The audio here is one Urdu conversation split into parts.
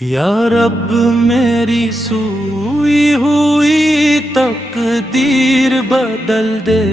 یا رب میری سوئی ہوئی تقدیر بدل دے،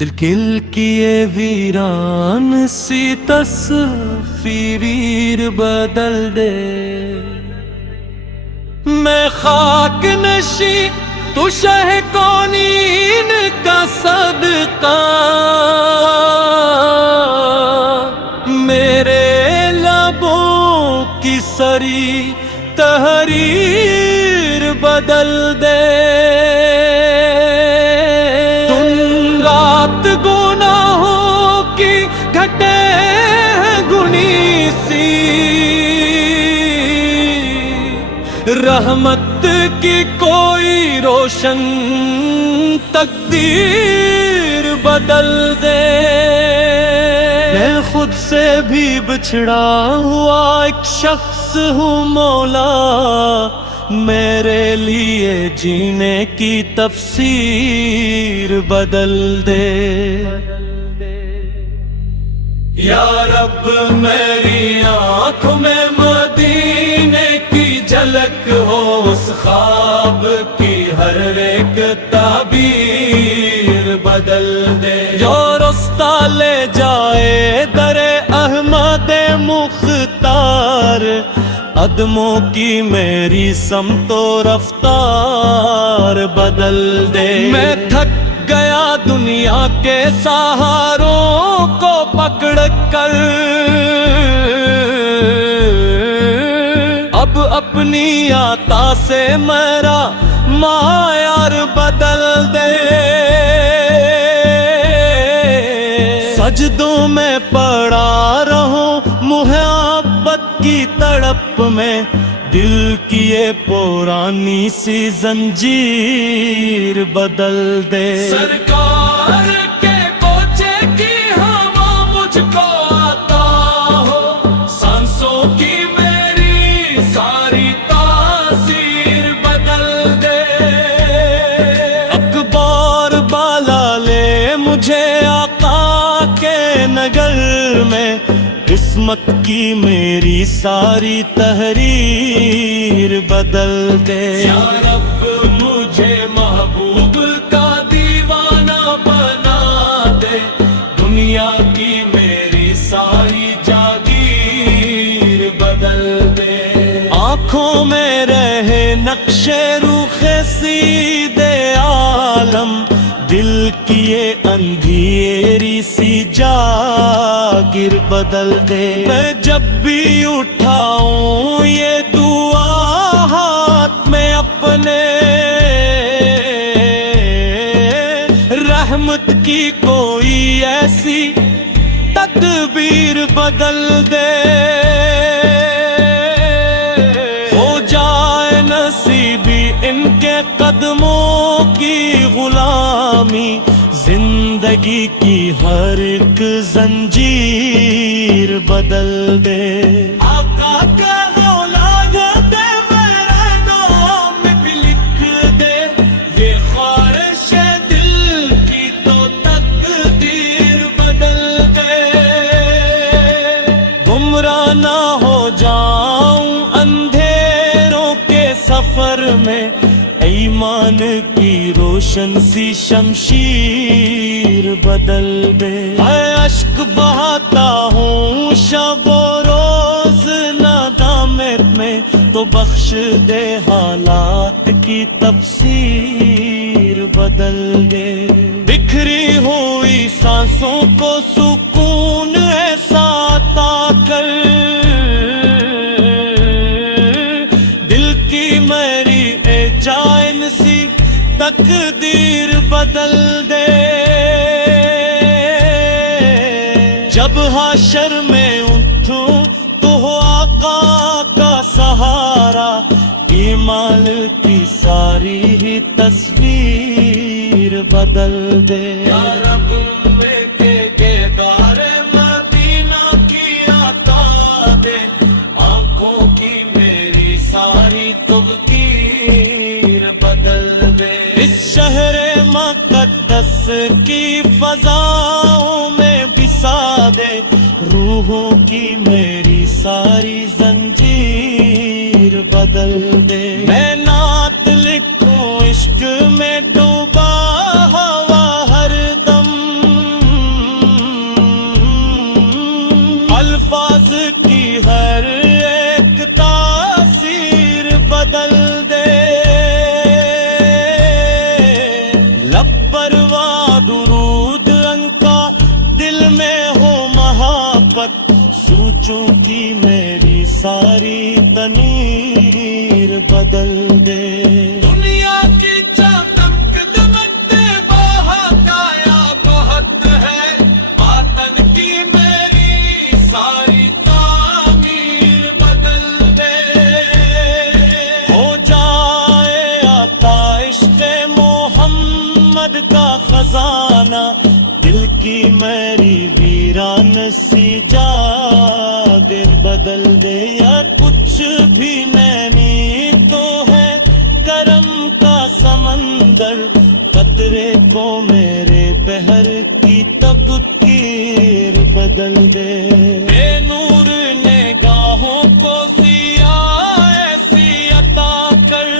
دل کل کیے ویران سی تصویر بدل دے۔ میں خاک نشیں تو شہ کونین کا صدقہ، میرے لبوں کی سری تحریر بدل دے۔ تم رات گناہوں کی گھٹے گنی سی، رحمت کی کوئی روشن تقدیر بدل دے۔ میں خود سے بھی بچھڑا ہوا ایک شخص ہوں مولا، میرے لیے جینے کی تفسیر بدل دے۔ یا رب میری آنکھوں میں مدینے کی جھلک ہو، اس خواب کی ہر ایک تعبیر بدل دے۔ جو رستہ لے جائے در احمد مختار، قدموں کی میری سمت و رفتار بدل دے۔ میں تھک گیا دنیا کے سہاروں کو پکڑ کر، اب اپنی عطا سے میرا معیار بدل دے۔ سجدوں میں پڑا رہوں محبت کی تڑپ میں، دل کی یہ پرانی سی زنجیر بدل دے۔ سرکار کے کوچے کی ہوا مجھ کو عطا ہو، سانسوں کی میری ساری تاثیر بدل دے۔ اکبر بالا لے مجھے آقا کے نگر میں، قسمت کی میری ساری تحریر بدل دے۔ یا رب مجھے محبوب کا دیوانہ بنا دے، دنیا کی میری ساری جاگیر بدل دے۔ آنکھوں میں رہے نقش روخ سیدے عالم، دل کی یہ اندھیری سی جاگیر بدل دے۔ میں جب بھی اٹھاؤں یہ دعا ہاتھ میں اپنے، رحمت کی کوئی ایسی تدبیر بدل دے۔ ہو جائے نصیبی ان کے قدموں کی غلامی، زندگی کی ہر ایک زنجیر بدل دے۔ آقا کا اولاد میرے نام بھی لکھ دے، یہ خواہش دل کی تو تقدیر بدل دے۔ گمراہ نہ ہو جاؤں اندھیروں کے سفر میں، ایمان کی روشن سی شمشیر بدل دے۔ میں اشک بہاتا ہوں شب و روز ندامت میں، تو بخش دے حالات کی تفسیر بدل دے۔ بکھری ہوئی سانسوں کو سکون ایسا عطا کر، دل کی میری جائن سی تقدیر بدل دے۔ جب حشر میں اٹھوں تو ہو آقا کا سہارا، ایمان کی ساری ہی تصویر بدل دے۔ یا رب میرے دیدار مدینہ کی عطا دے، آنکھوں کی میری ساری تقدیر بدل دے۔ اس شہر مقدس کی فضاؤں میں بسا دے، روحوں کی میری ساری زنجیر بدل دے. میں نعت لکھوں عشق میں ڈوبا ہوا ہر دم، الفاظ کی ہر ایک تاثیر بدل دے. لب پرواں درود ان کا، دل میں ہو محبت، سوچوں کی میری ساری تنیر بدل دے. دنیا کی چمک دمک بہکایا بہت ہے، باطن کی میری ساری تعمیر بدل دے. ہو جائے عطا عشق محمد کا خزانہ، دل کی میری ویران سی جاگر بدل دے. یا کچھ بھی نینی تو ہے کرم کا سمندر، قطرے کو میرے بحر کی تقدیر بدل دے. بے نور نگاہوں کو ضیاء ایسی عطا کر،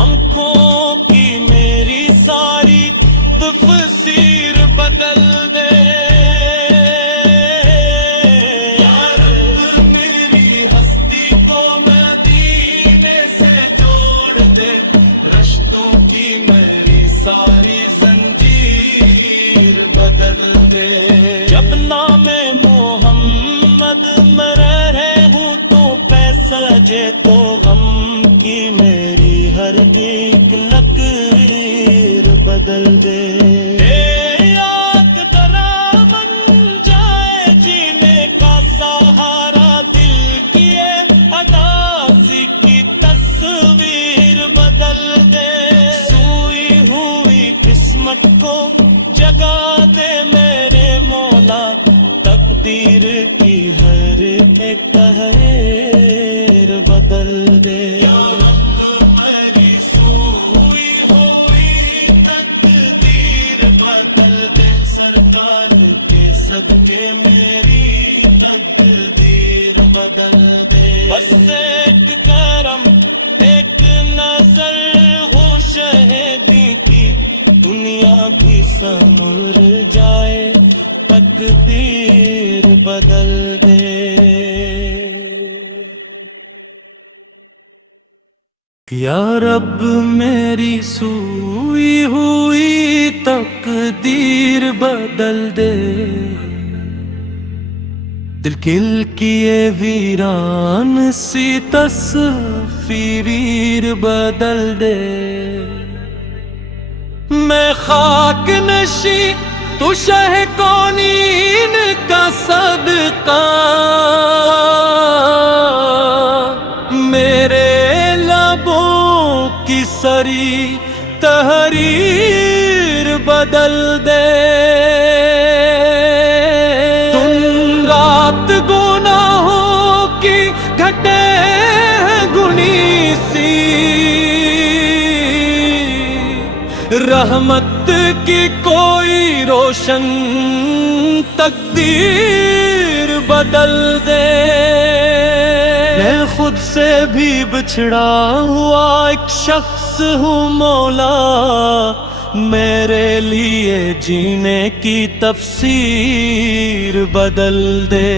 آنکھوں کی میری ساری تفسیر بدل دے. یا رب میری ہستی کو مدینے سے جوڑ دے، رشتوں کی میری ساری زنجیر بدل دے. جب نام محمد میں رہے ہوں تو پہ سجے، تو غم کی میری ہر ایک لکیر بدل دے. کو جگا دے میرے مولا، تقدیر کی ہر ایک تحریر بدل دے. یا رب میری سوئی ہوئی تقدیر بدل دے، سرکار کے صدقے میری تقدیر بدل دے. بس ایک کرم ایک نظر ہو شہدی کی، دنیا بھی سمر جائے تقدیر بدل دے. یا رب میری سوئی ہوئی تقدیر بدل دے، دل کل کیے ویران سی تصویر بدل دے. میں خاک نشی تو شہ کونین کا صدقہ، میرے لبوں کی سری تحریر بدل دے. تم رات گناہوں کی گھٹے گنی سی، رحمت کی کوئی روشن تقدیر بدل دے. میں خود سے بھی بچھڑا ہوا ایک شخص ہوں مولا، میرے لیے جینے کی تفسیر بدل دے.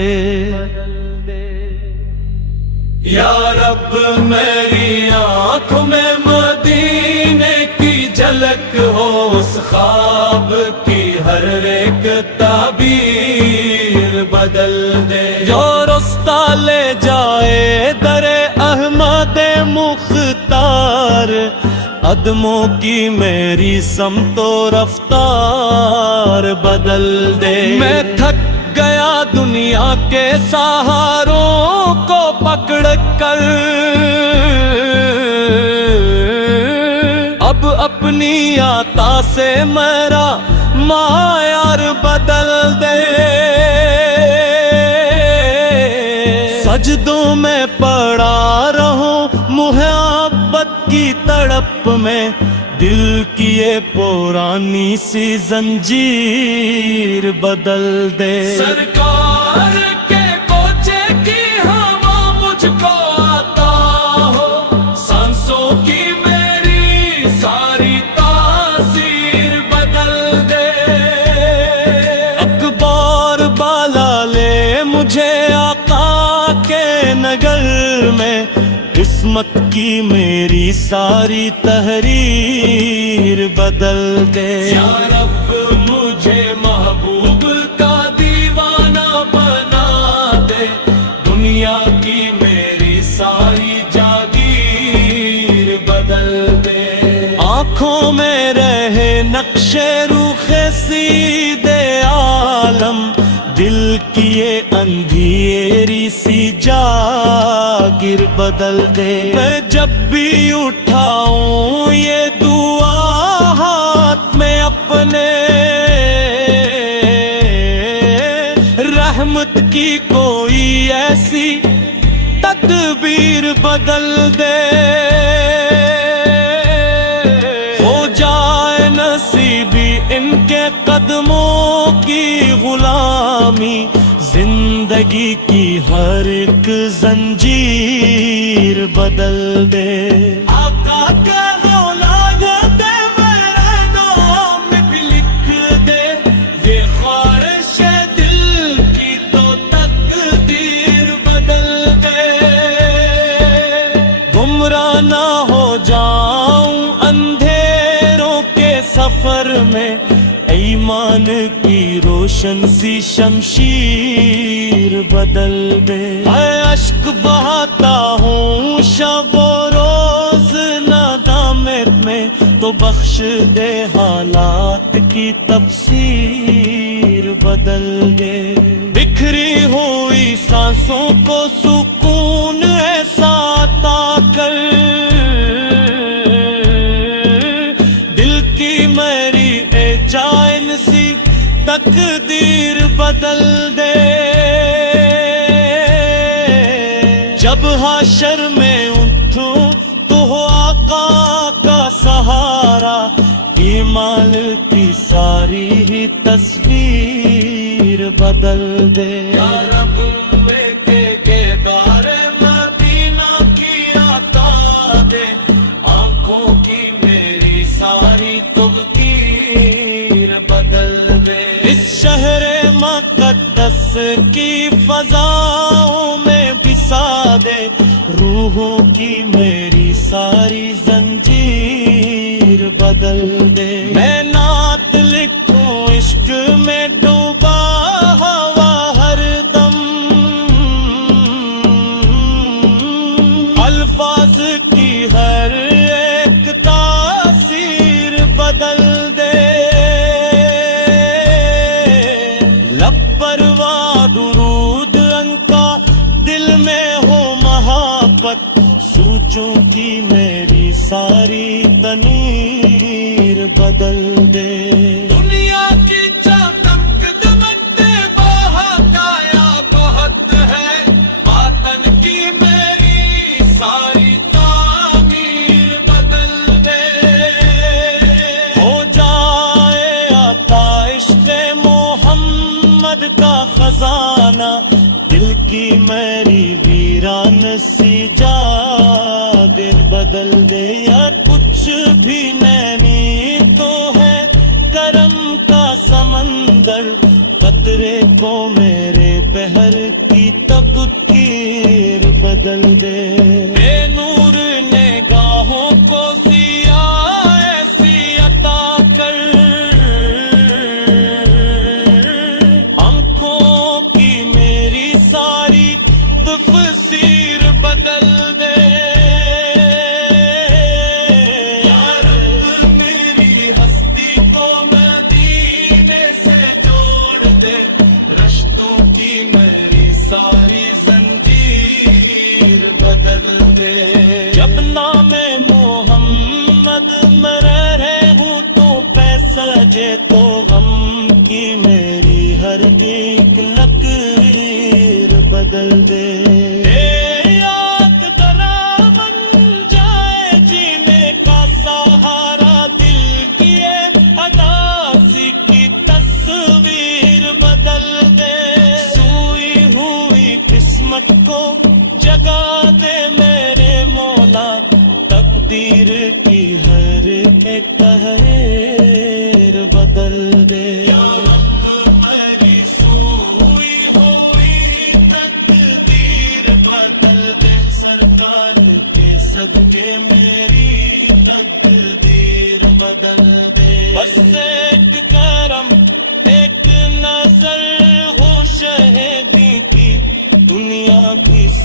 یا رب میری آنکھوں میں مدینے کی جھلک ہو، اس خواب کی ہر ایک تعبیر بدل دے. جو رستہ لے جائے در احمد مختار، قدموں کی میری سمت و رفتار بدل دے. میں تھک گیا دنیا کے سہاروں کو پکڑ کر، اب اپنی عطا سے میرا معیار بدل دے. سجدوں میں پڑا رہوں محبت کی تڑپ میں، دل کی یہ پرانی سی زنجیر بدل دے. سرکار مجھے آقا کے نگر میں قسمت کی میری ساری تحریر بدل دے یا رب مجھے محبوب کا دیوانہ بنا دے دنیا کی میری ساری جاگیر بدل دے آنکھوں میں رہے نقش روخ سیدے عالم دل کی یہ اندھیری سی جاگیر بدل دے میں جب بھی اٹھاؤں یہ دعا ہاتھ میں اپنے رحمت کی کوئی ایسی تدبیر بدل دے ہو جائے نصیبی ان کے قدموں کی غلامی زندگی کی ہر ایک زنجیر بدل دے آقا کے اولاد میرے نام بھی لکھ دے یہ خواہش دل کی تو تقدیر بدل دے گمراہ نہ ہو جاؤں اندھیروں کے سفر میں ایمان کی روشن سی شمشیر بدل دے میں اشک بہاتا ہوں شب و روز ندامت میں تو بخش دے حالات کی تفسیر بدل دے بکھری ہوئی سانسوں کو سکون ایسا عطا کر دل کی میری جائن سی تقدیر بدل دے جب حشر میں اٹھوں تو ہو آقا کا سہارا ایمان کی ساری ہی تصویر بدل دے یا رب میرے گیدار مدینہ کی عطا دے آنکھوں کی میری ساری بدل دے اس شہر مقدس کی فضاؤں میں بسا دے روحوں کی میری ساری زنجیر بدل دے میں نعت لکھوں عشق میں ڈوبا ہوا ہر دم الفاظ کی ہر ایک تاثیر بدل دے درود ان کا دل میں ہو محبت سوچوں کی میری ساری تنیر بدل دے دنیا کی چمک دمکتے بہکایا بہت ہے باطن کی میری ساری تعمیر بدل دے ہو جائے عطا عشق محمد کا خزانہ دل کی میری ویران سی جاگیر بدل دے یار کچھ بھی نینی تو ہے کرم کا سمندر قطرے کو میرے بحر کی تقدیر بدل دے بے نور نگاہوں کو ضیاء ایسی عطا کر تفسیر بدل دے یا رب میری ہستی کو مدینے سے جوڑ دے رشتوں کی میری ساری زنجیر بدل دے جب نام محمد میں رہے ہوں تو پیسہ جے تو غم کی میری ہر ایک لکیر بدل دے یاد درا بن جائے جینے کا سہارا دل کی اداسی کی تصویر بدل دے سوئی ہوئی قسمت کو جگا دے میرے مولا تقدیر کی ہر ایک تحریر بدل دے یا رب میری سوئی ہوئی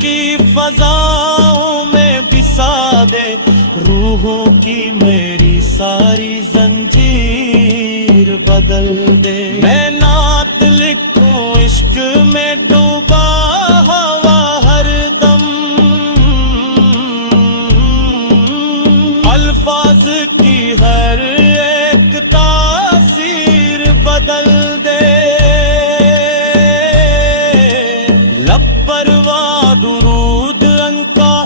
کی فضاؤں میں بسا دے، روحوں کی میری ساری زنجیر بدل دے۔ میں نعت لکھوں عشق میں ڈوبا ہوا ہر دم، الفاظ کی ہر ایک تاثیر بدل دے۔ لب پرواں درود انکا،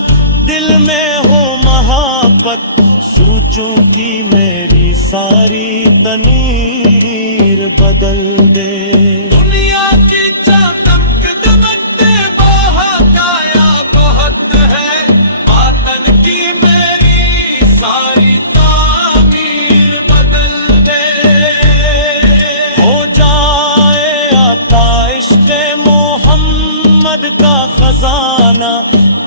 دل میں ہو محبت، سوچوں کی میری ساری تنیر بدل دے۔ دنیا کی چمک دمکتے بہکایا بہت ہے، باطن کی میری ساری تعمیر بدل دے۔ ہو جائے عطا عشق محمد کا خزانہ،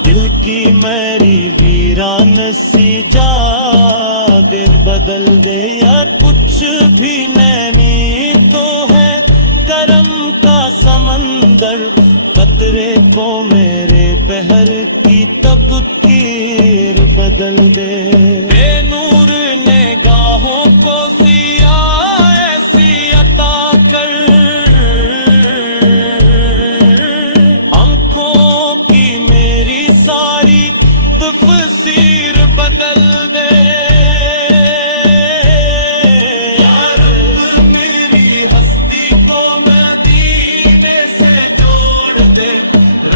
دل کی میری ویران سی جادر بدل دے۔ یا کچھ بھی نینی تو ہے کرم کا سمندر، قطرے کو میرے بحر کی تقدیر بدل دے۔ بے نور نگاہوں کو ضیاء ایسی عطا کر، آنکھوں کی میری ساری تفسیر بدل دے۔ یا رب میری ہستی کو مدینے سے جوڑ دے،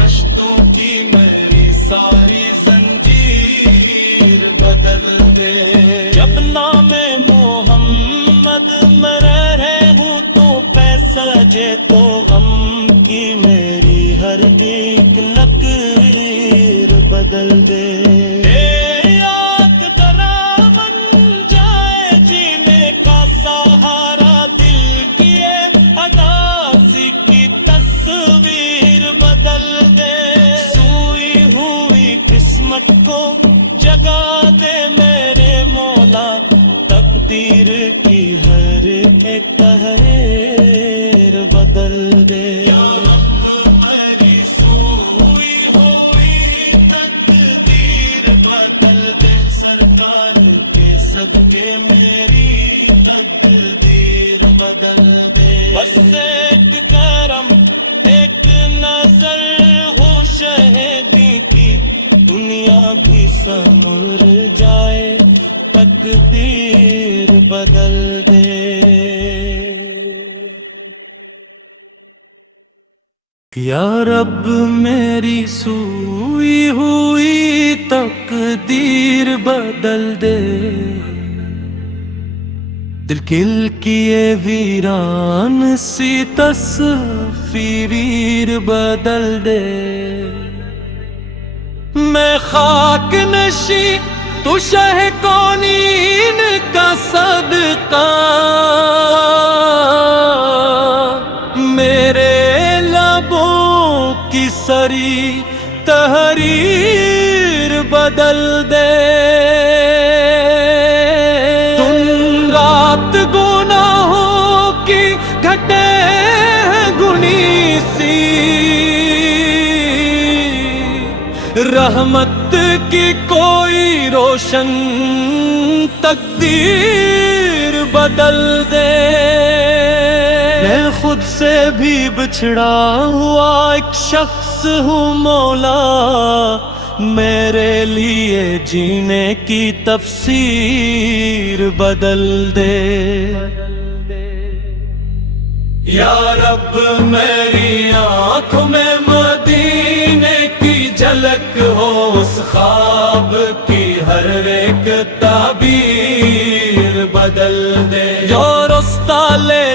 رشتوں کی میری ساری زنجیر بدل دے۔ جب نام محمد میں رہے ہوں تو پہ سجے، تو غم کی میری ہر ایک لکیر بدل دے۔ یاد درا بن جائے جینے کا سہارا، دل کی اداسی کی تصویر بدل دے۔ سوئی ہوئی قسمت کو جگا دے میرے مولا، تقدیر کی ہر ایک تحریر بدل دے۔ یا رب میری سوئی ہوئی تقدیر بدل دے، سرکار کے صدقے میری تقدیر بدل دے۔ بس ایک کرم ایک نظر ہو شہدی کی، دنیا بھی سمر جائے تقدیر بدل دے۔ یا رب میری سوئی ہوئی تقدیر بدل دے، دل کل کیے ویران سی تصویر بدل دے۔ میں خاک نشی تو شہ کونین کا صدقہ، میرے لبوں کی سری تحریر بدل دے۔ تم رات گناہوں کی گھٹے گنی سی، رحمت کی کوئی روشن تقدیر بدل دے۔ میں خود سے بھی بچھڑا ہوا ایک شخص ہوں مولا، میرے لیے جینے کی تفسیر بدل دے۔ یا رب میری آنکھوں میں مدینے کی جھلک ہو، اس خواب کی ہر ایک تعبیر بدل دے۔ جو رستہ لے